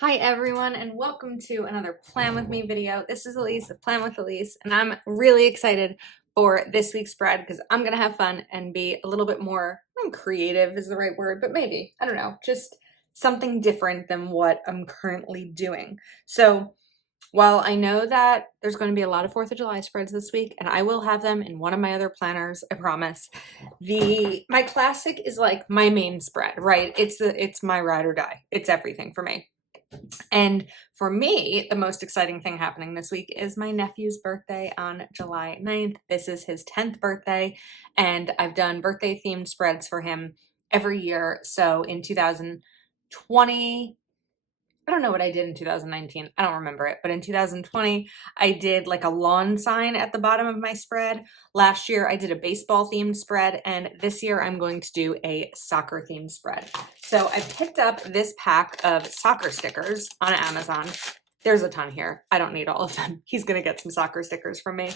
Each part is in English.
Hi everyone, and welcome to another Plan With Me video. This is Elise of Plan With Elise, and I'm really excited for this week's spread because I'm gonna have fun and be a little bit more, I don't know, creative is the right word, but maybe, I don't know, just something different than what I'm currently doing. So while I know that there's going to be a lot of 4th of July spreads this week, and I will have them in one of my other planners, I promise. My classic is like my main spread, right? It's my ride or die. It's everything for me. And for me, the most exciting thing happening this week is my nephew's birthday on July 9th. This is his 10th birthday, and I've done birthday themed spreads for him every year. So in 2020, I don't know what I did in 2019. I don't remember it. But in 2020, I did like a lawn sign at the bottom of my spread. Last year, I did a baseball themed spread. And this year, I'm going to do a soccer themed spread. So I picked up this pack of soccer stickers on Amazon. There's a ton here. I don't need all of them. He's going to get some soccer stickers from me.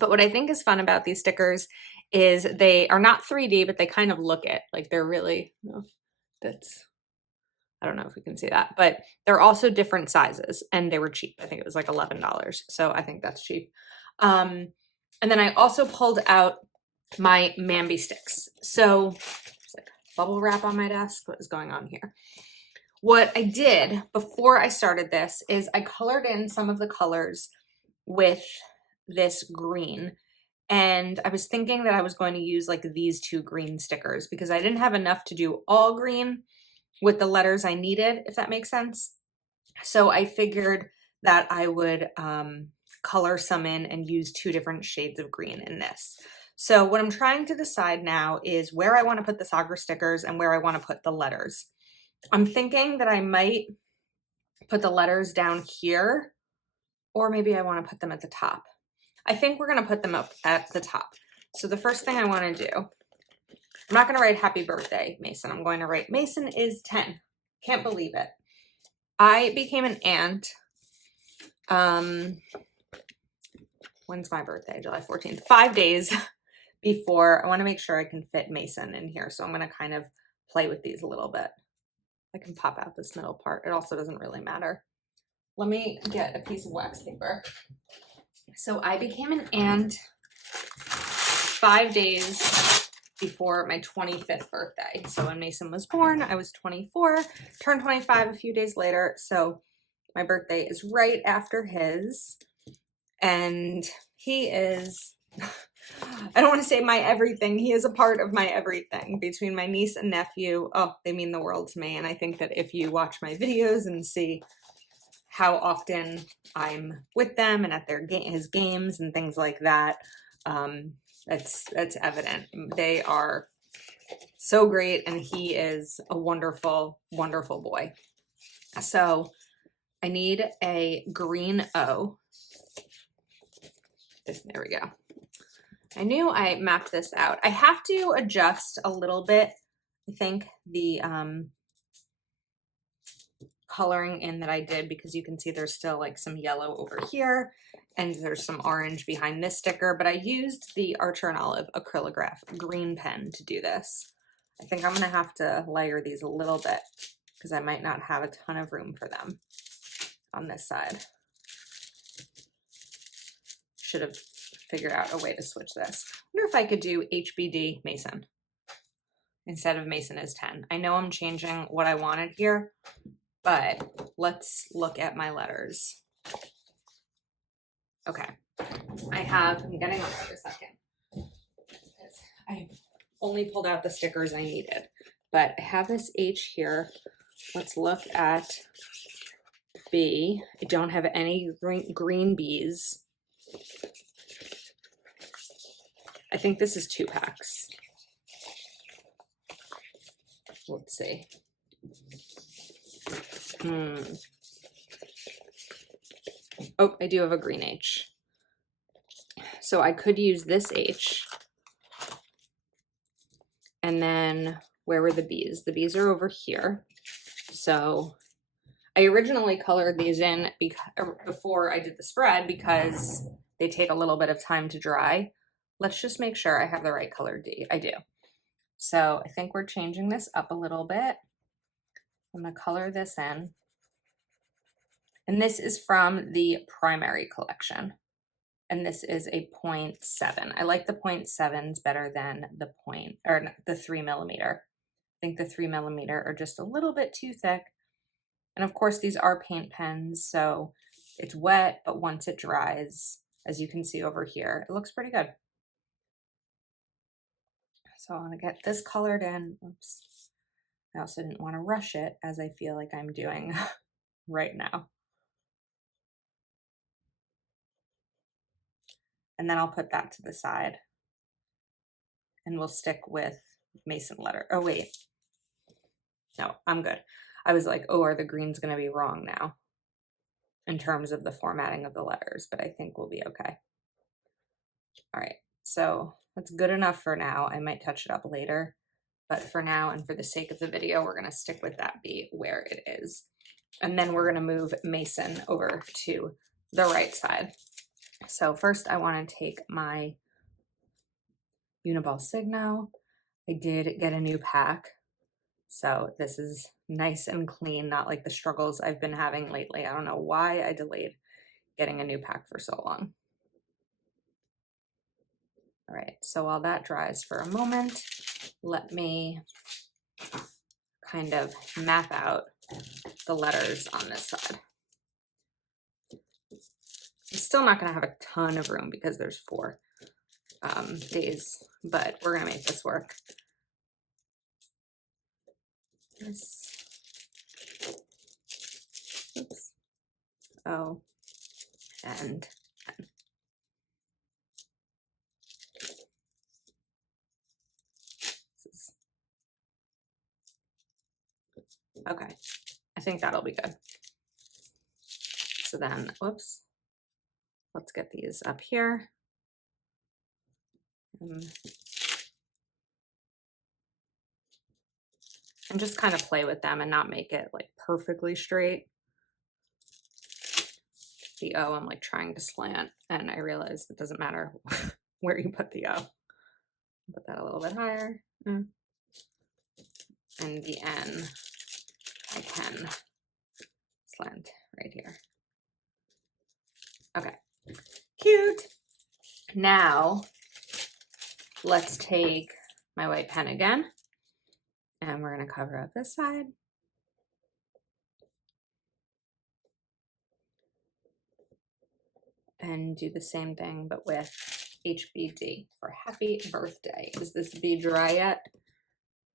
But what I think is fun about these stickers is they are not 3D, but they kind of look it. Like they're really, I don't know if we can see that, but they're also different sizes and they were cheap. I think it was like $11. So I think that's cheap. And then I also pulled out my Mambi sticks. So there's like bubble wrap on my desk. What is going on here? What I did before I started this is I colored in some of the colors with this green. And I was thinking that I was going to use like these two green stickers because I didn't have enough to do all green with the letters I needed, if that makes sense. So I figured that I would color some in and use two different shades of green in this. So what I'm trying to decide now is where I want to put the soccer stickers and where I want to put the letters. I'm thinking that I might put the letters down here, or maybe I want to put them at the top. I think we're going to put them up at the top. So the first thing I want to do, I'm not going to write happy birthday, Mason. I'm going to write Mason is 10. Can't believe it. I became an aunt. When's my birthday? July 14th. 5 days before. I want to make sure I can fit Mason in here. So I'm going to kind of play with these a little bit. I can pop out this middle part. It also doesn't really matter. Let me get a piece of wax paper. So I became an aunt 5 days before my 25th birthday. So when Mason was born, I was 24, turned 25 a few days later. So my birthday is right after his. And he is, I don't want to say my everything. He is a part of my everything. Between my niece and nephew, oh, they mean the world to me. And I think that if you watch my videos and see how often I'm with them and at his games and things like that, that's evident. They are so great, and he is a wonderful, wonderful boy. So I need a green O. There we go. I knew I mapped this out. I have to adjust a little bit, I think, the coloring in that I did, because you can see there's still like some yellow over here and there's some orange behind this sticker, but I used the Archer and Olive acrylograph green pen to do this. I think I'm gonna have to layer these a little bit because I might not have a ton of room for them on this side. Should have figured out a way to switch this. I wonder if I could do HBD Mason instead of Mason is 10. I know I'm changing what I wanted here, but let's look at my letters. Okay, I'm getting on for a second. I only pulled out the stickers I needed, but I have this H here. Let's look at B. I don't have any green B's. I think this is 2 packs. Let's see. Oh, I do have a green H. So I could use this H. And then where were the B's? The B's are over here. So I originally colored these in before I did the spread because they take a little bit of time to dry. Let's just make sure I have the right color D. I do. So I think we're changing this up a little bit. I'm going to color this in. And this is from the primary collection. And this is a 0.7. I like the 0.7s better than the 3 millimeter. I think the 3 millimeter are just a little bit too thick. And of course, these are paint pens, so it's wet, but once it dries, as you can see over here, it looks pretty good. So I want to get this colored in. Oops. I also didn't want to rush it, as I feel like I'm doing right now. And then I'll put that to the side. And we'll stick with Mason letter. Oh, wait. No, I'm good. I was like, oh, are the greens going to be wrong now in terms of the formatting of the letters? But I think we'll be okay. All right, so that's good enough for now. I might touch it up later, but for now and for the sake of the video, we're going to stick with that B where it is. And then we're going to move Mason over to the right side. So first I want to take my Uniball Signo. I did get a new pack, so this is nice and clean, not like the struggles I've been having lately. I don't know why I delayed getting a new pack for so long. All right, so while that dries for a moment, let me kind of map out the letters on this side. I'm still not gonna have a ton of room because there's 4 days, but we're gonna make this work. This, oops, O, and N. Okay, I think that'll be good. So then, whoops, let's get these up here. And just kind of play with them and not make it like perfectly straight. The O, I'm like trying to slant, and I realize it doesn't matter where you put the O. Put that a little bit higher. And the N, I can slant right here. Okay, cute. Now, let's take my white pen again, and we're gonna cover up this side. And do the same thing, but with HBD for happy birthday. Is this B dry yet?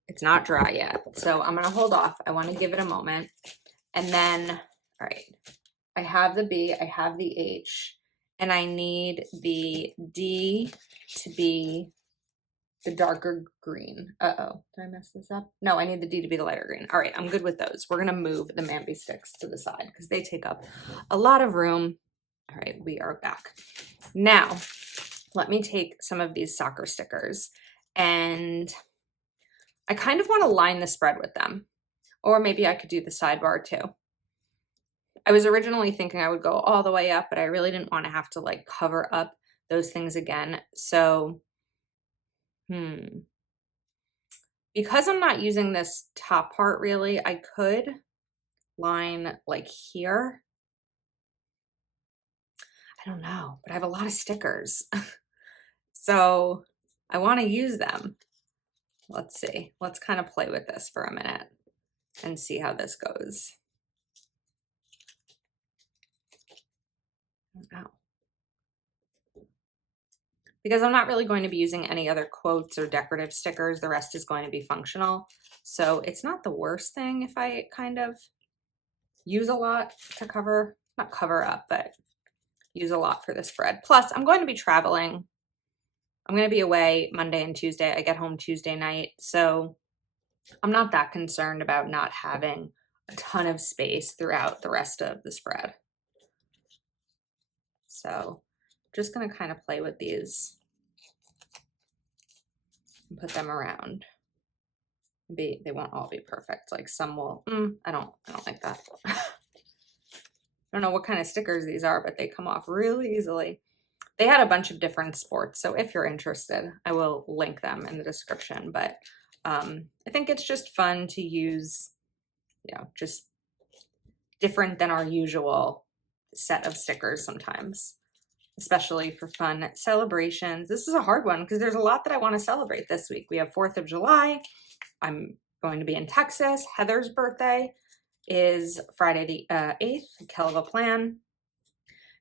It's not dry yet, so I'm gonna hold off. I wanna give it a moment. And then, all right, I have the B, I have the H, and I need the D to be the darker green. Uh-oh, did I mess this up? No, I need the D to be the lighter green. All right, I'm good with those. We're gonna move the Mambi sticks to the side because they take up a lot of room. All right, we are back. Now, let me take some of these soccer stickers, and I kind of want to line the spread with them, or maybe I could do the sidebar too. I was originally thinking I would go all the way up, but I really didn't want to have to like cover up those things again. So, because I'm not using this top part really, I could line like here. I don't know, but I have a lot of stickers. So I want to use them. Let's see. Let's kind of play with this for a minute and see how this goes. Oh. Because I'm not really going to be using any other quotes or decorative stickers. The rest is going to be functional. So it's not the worst thing if I kind of use a lot to cover, not cover up, but use a lot for the spread. Plus, I'm going to be traveling. I'm going to be away Monday and Tuesday. I get home Tuesday night. So I'm not that concerned about not having a ton of space throughout the rest of the spread. So just going to kind of play with these and put them around. Maybe they won't all be perfect. Like some will, I don't like that. I don't know what kind of stickers these are, but they come off really easily. They had a bunch of different sports, so if you're interested, I will link them in the description. But I think it's just fun to use, you know, just different than our usual set of stickers sometimes, especially for fun celebrations. This is a hard one because there's a lot that I want to celebrate this week. We have 4th of July. I'm going to be in Texas. Heather's birthday is Friday the 8th, hell of a plan.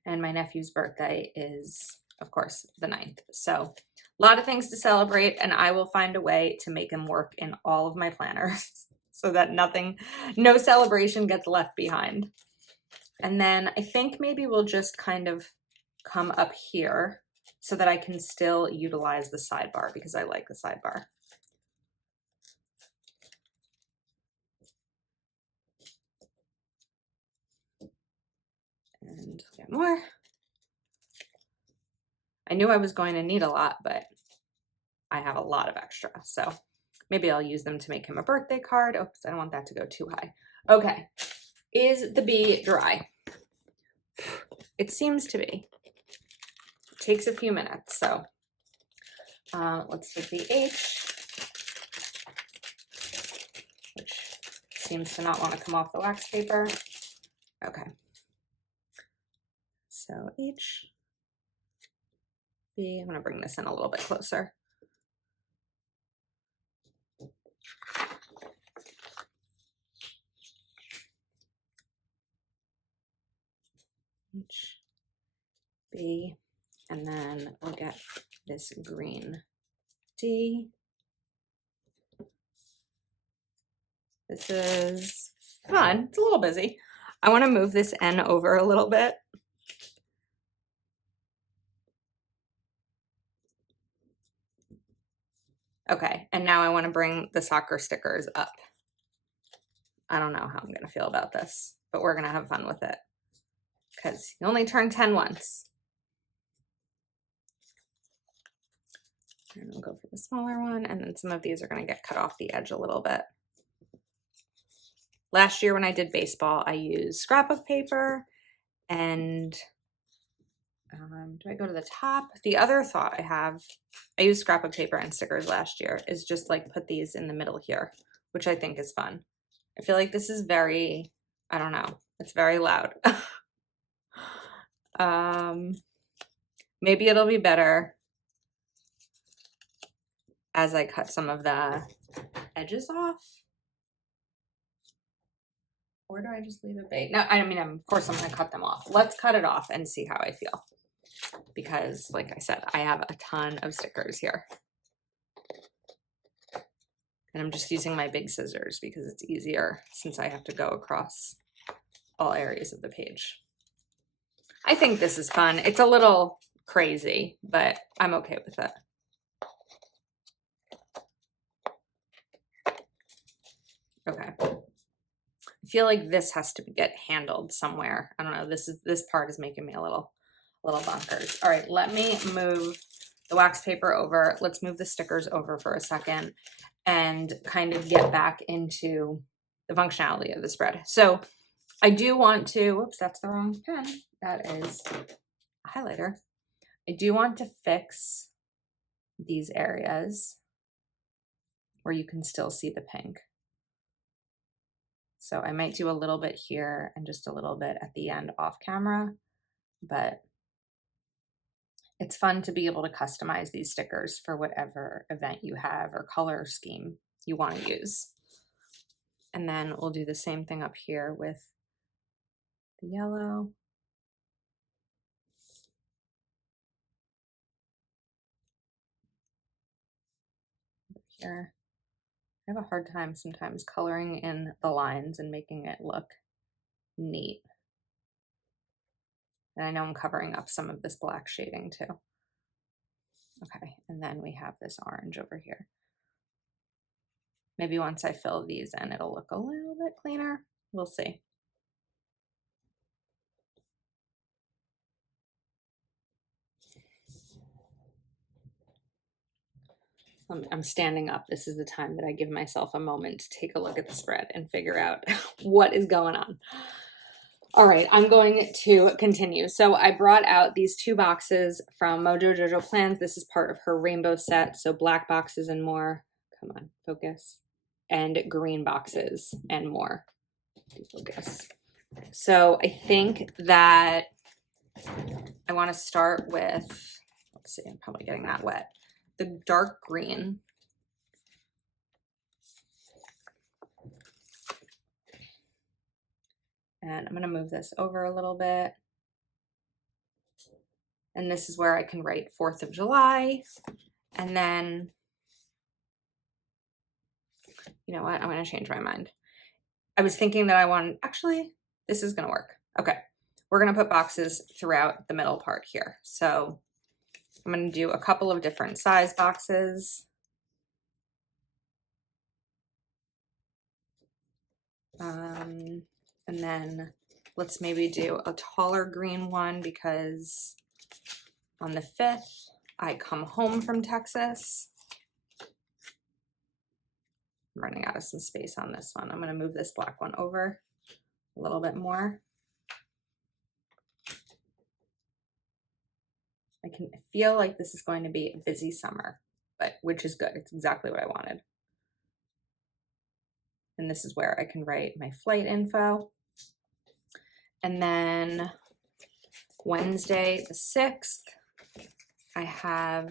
And my nephew's birthday is, of course, the 9th. So a lot of things to celebrate, and I will find a way to make them work in all of my planners so that no celebration gets left behind. And then I think maybe we'll just kind of come up here so that I can still utilize the sidebar because I like the sidebar. And get more. I knew I was going to need a lot, but I have a lot of extra. So maybe I'll use them to make him a birthday card. Oops, I don't want that to go too high. Okay, is the B dry? It seems to be. It takes a few minutes, so let's take the H, which seems to not want to come off the wax paper. Okay. So H, B, I'm going to bring this in a little bit closer. H, B, and then we'll get this green D. This is fun. It's a little busy. I want to move this N over a little bit. Okay, and now I want to bring the soccer stickers up. I don't know how I'm going to feel about this, but we're going to have fun with it because you only turn 10 once. And we'll go for the smaller one, and then some of these are going to get cut off the edge a little bit. Last year when I did baseball, I used scrapbook paper and do I go to the top? The other thought I used scrapbook paper and stickers last year, is just like put these in the middle here, which I think is fun. I feel like this is very, I don't know, it's very loud. Maybe it'll be better as I cut some of the edges off. Or do I just leave it big? No, I mean, of course I'm gonna cut them off. Let's cut it off and see how I feel. Because like I said, I have a ton of stickers here. And I'm just using my big scissors because it's easier since I have to go across all areas of the page. I think this is fun. It's a little crazy, but I'm okay with it. Okay. I feel like this has to get handled somewhere. I don't know. This part is making me a little bonkers. All right, let me move the wax paper over. Let's move the stickers over for a second and kind of get back into the functionality of the spread. So I do want to, whoops, that's the wrong pen. That is a highlighter. I do want to fix these areas where you can still see the pink. So I might do a little bit here and just a little bit at the end off camera, but it's fun to be able to customize these stickers for whatever event you have or color scheme you want to use. And then we'll do the same thing up here with the yellow. Here. I have a hard time sometimes coloring in the lines and making it look neat. And I know I'm covering up some of this black shading too. Okay, and then we have this orange over here. Maybe once I fill these in, it'll look a little bit cleaner. We'll see. I'm standing up. This is the time that I give myself a moment to take a look at the spread and figure out what is going on. All right, I'm going to continue. So I brought out these 2 boxes from Mojo Jojo Plans. This is part of her rainbow set. So black boxes and more. Come on, focus. And green boxes and more. Focus. So I think that I want to start with, let's see, I'm probably getting that wet. The dark green. And I'm going to move this over a little bit. And this is where I can write 4th of July. And then, you know what? I'm going to change my mind. I was thinking that I want, actually, this is going to work. Okay. We're going to put boxes throughout the middle part here. So I'm going to do a couple of different size boxes. And then let's maybe do a taller green one because on the 5th, I come home from Texas. I'm running out of some space on this one. I'm going to move this black one over a little bit more. I can feel like this is going to be a busy summer, but which is good. It's exactly what I wanted. And this is where I can write my flight info. And then Wednesday the 6th, I have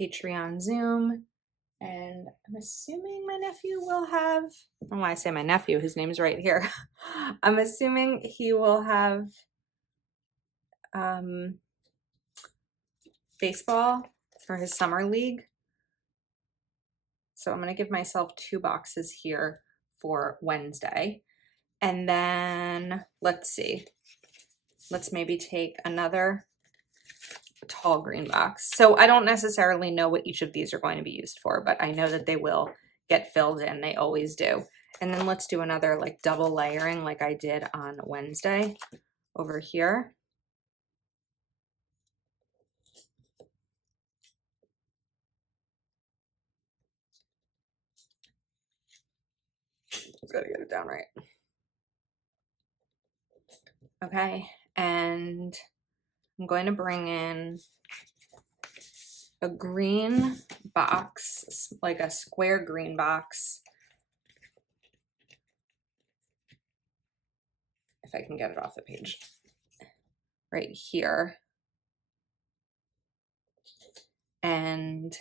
Patreon Zoom, and I'm assuming my nephew will have, I don't know why I say my nephew, his name's right here. I'm assuming he will have baseball for his summer league. So I'm going to give myself 2 boxes here for Wednesday. And then let's see, let's maybe take another tall green box. So I don't necessarily know what each of these are going to be used for, but I know that they will get filled in. They always do. And then let's do another like double layering like I did on Wednesday over here. Gotta get it down right. Okay, and I'm going to bring in a green box, like a square green box. If I can get it off the page. Right here. And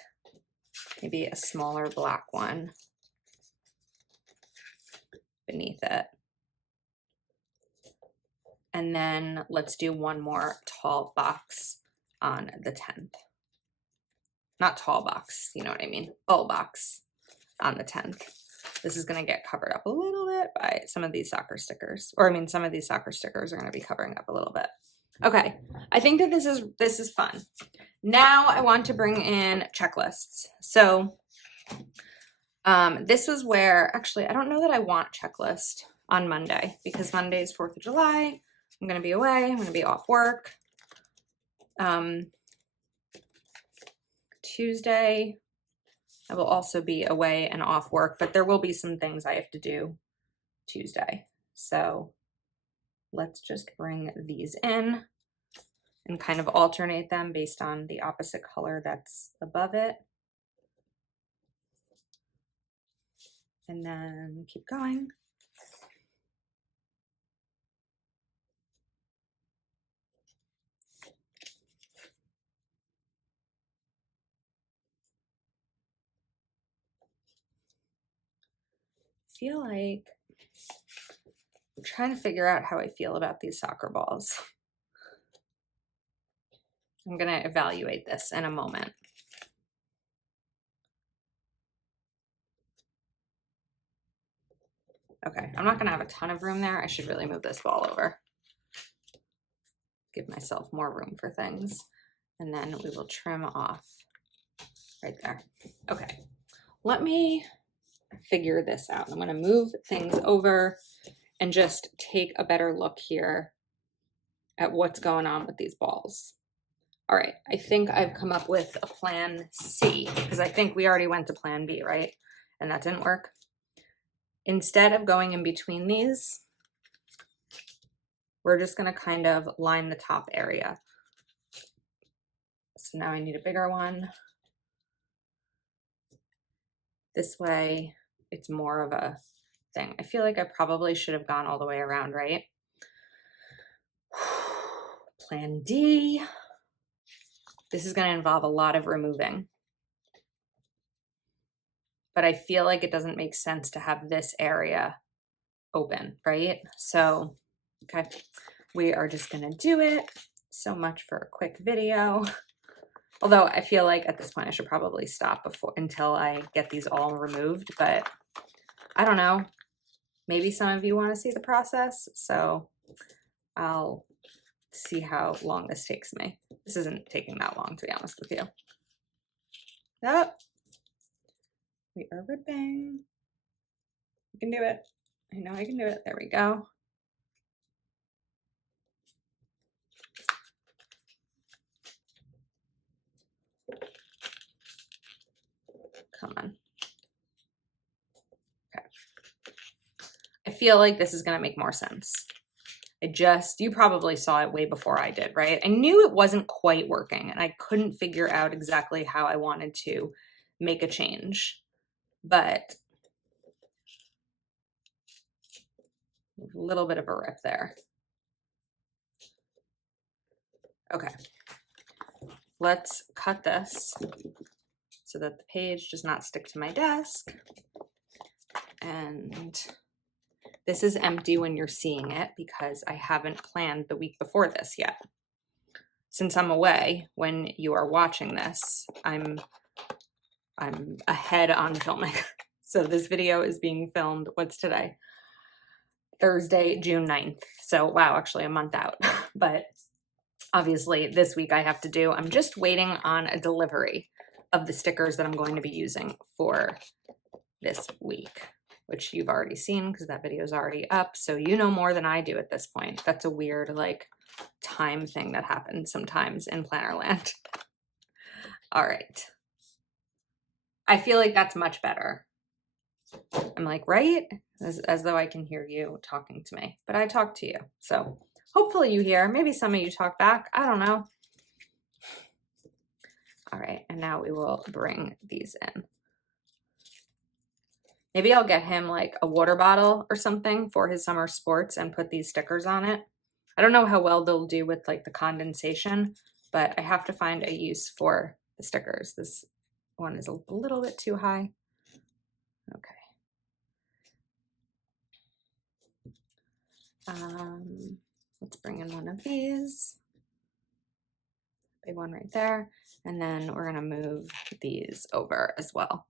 maybe a smaller black one beneath it. And then let's do one more tall box on the 10th. Not tall box, you know what I mean? Full box on the 10th. This is going to get covered up a little bit by some of these soccer stickers. Or I mean, some of these soccer stickers are going to be covering up a little bit. Okay, I think that this is fun. Now I want to bring in checklists. So this was where, actually, I don't know that I want checklist on Monday because Monday is 4th of July. I'm going to be away. I'm going to be off work. Tuesday, I will also be away and off work, but there will be some things I have to do Tuesday. So let's just bring these in and kind of alternate them based on the opposite color that's above it. And then keep going. I feel like I'm trying to figure out how I feel about these soccer balls. I'm going to evaluate this in a moment. Okay, I'm not going to have a ton of room there. I should really move this ball over. Give myself more room for things. And then we will trim off right there. Okay, let me figure this out. I'm going to move things over and just take a better look here at what's going on with these balls. All right, I think I've come up with a plan C because I think we already went to plan B, right? And that didn't work. Instead of going in between these, we're just going to kind of line the top area. So now I need a bigger one. This way, it's more of a thing. I feel like I probably should have gone all the way around, right? Plan D. This is going to involve a lot of removing. But I feel like it doesn't make sense to have this area open, right? So, okay, we are just going to do it. So much for a quick video. Although I feel like at this point I should probably stop until I get these all removed, but I don't know. Maybe some of you want to see the process, so I'll see how long this takes me. This isn't taking that long, to be honest with you. Yep. We are ripping. I can do it. I know I can do it. There we go. Come on. Okay. I feel like this is going to make more sense. You probably saw it way before I did, right? I knew it wasn't quite working and I couldn't figure out exactly how I wanted to make a change, but a little bit of a rip there. Okay, let's cut this so that the page does not stick to my desk. And this is empty when you're seeing it because I haven't planned the week before this yet. Since I'm away when you are watching this, I'm ahead on filming. So this video is being filmed, what's today? Thursday, June 9th. So wow, actually a month out. But obviously this week I have to do, I'm just waiting on a delivery of the stickers that I'm going to be using for this week, which you've already seen because that video is already up. So you know more than I do at this point. That's a weird like time thing that happens sometimes in Plannerland. All right. I feel like that's much better. I'm like, right? As though I can hear you talking to me, but I talk to you. So hopefully you hear, maybe some of you talk back. I don't know. All right. And now we will bring these in. Maybe I'll get him like a water bottle or something for his summer sports and put these stickers on it. I don't know how well they'll do with like the condensation, but I have to find a use for the stickers. This one is a little bit too high. Okay. Let's bring in one of these. Big one right there. And then we're gonna move these over as well.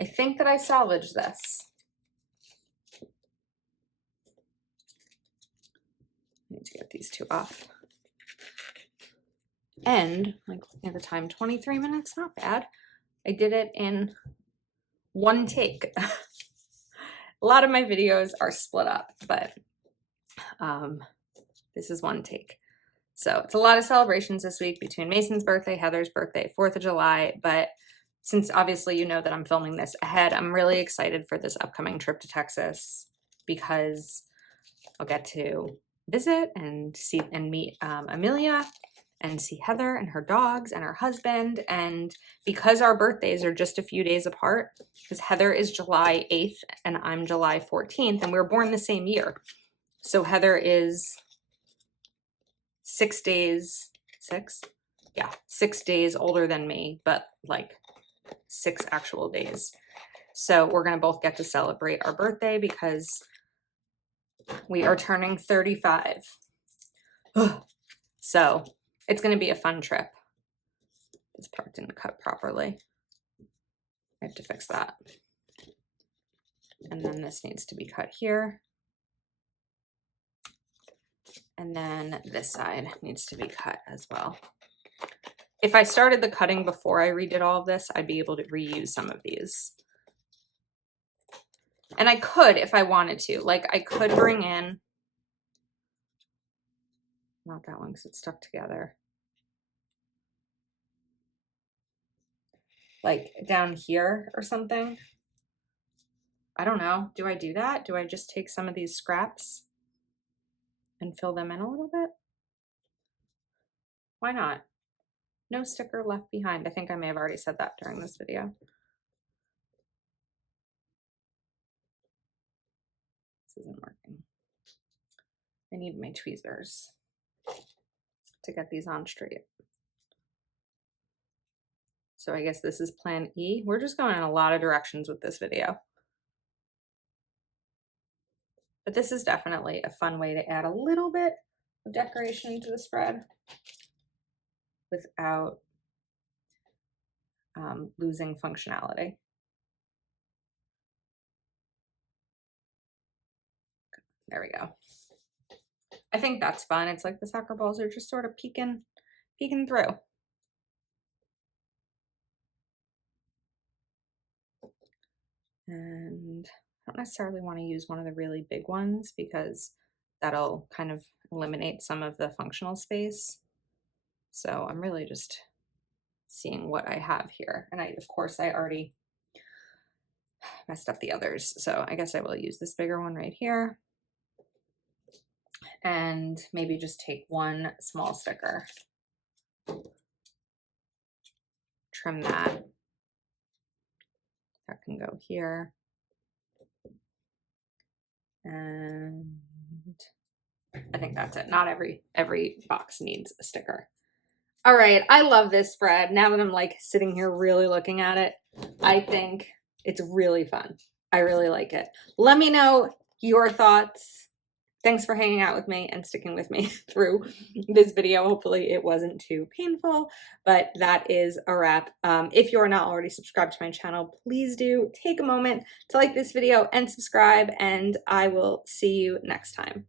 I think that I salvaged this. I need to get these two off. And like at the time, 23 minutes, not bad. I did it in one take. A lot of my videos are split up, but this is one take. So it's a lot of celebrations this week between Mason's birthday, Heather's birthday, 4th of July. But since obviously you know that I'm filming this ahead, I'm really excited for this upcoming trip to Texas because I'll get to visit and see and meet Amelia and see Heather and her dogs and her husband. And because our birthdays are just a few days apart, because Heather is July 8th and I'm July 14th, and we were born the same year. So Heather is 6 days, 6 days older than me, but like 6 actual days. So we're going to both get to celebrate our birthday because we are turning 35. So it's going to be a fun trip. This part didn't cut properly. I have to fix that. And then this needs to be cut here. And then this side needs to be cut as well. If I started the cutting before I redid all of this, I'd be able to reuse some of these. And I could if I wanted to. Like I could bring in, not that one because it's stuck together. Like down here or something. I don't know. Do I do that? Do I just take some of these scraps and fill them in a little bit? Why not? No sticker left behind. I think I may have already said that during this video. This isn't working. I need my tweezers to get these on straight. So I guess this is plan E. We're just going in a lot of directions with this video. But this is definitely a fun way to add a little bit of decoration to the spread without losing functionality. There we go. I think that's fun. It's like the soccer balls are just sort of peeking through. And I don't necessarily want to use one of the really big ones because that'll kind of eliminate some of the functional space. So I'm really just seeing what I have here. And of course, I already messed up the others. So I guess I will use this bigger one right here. And maybe just take one small sticker. Trim that. That can go here. And I think that's it. Not every box needs a sticker. All right, I love this spread. Now that I'm like sitting here really looking at it, I think it's really fun. I really like it. Let me know your thoughts. Thanks for hanging out with me and sticking with me through this video. Hopefully it wasn't too painful, but that is a wrap. If you're not already subscribed to my channel, please do take a moment to like this video and subscribe, and I will see you next time.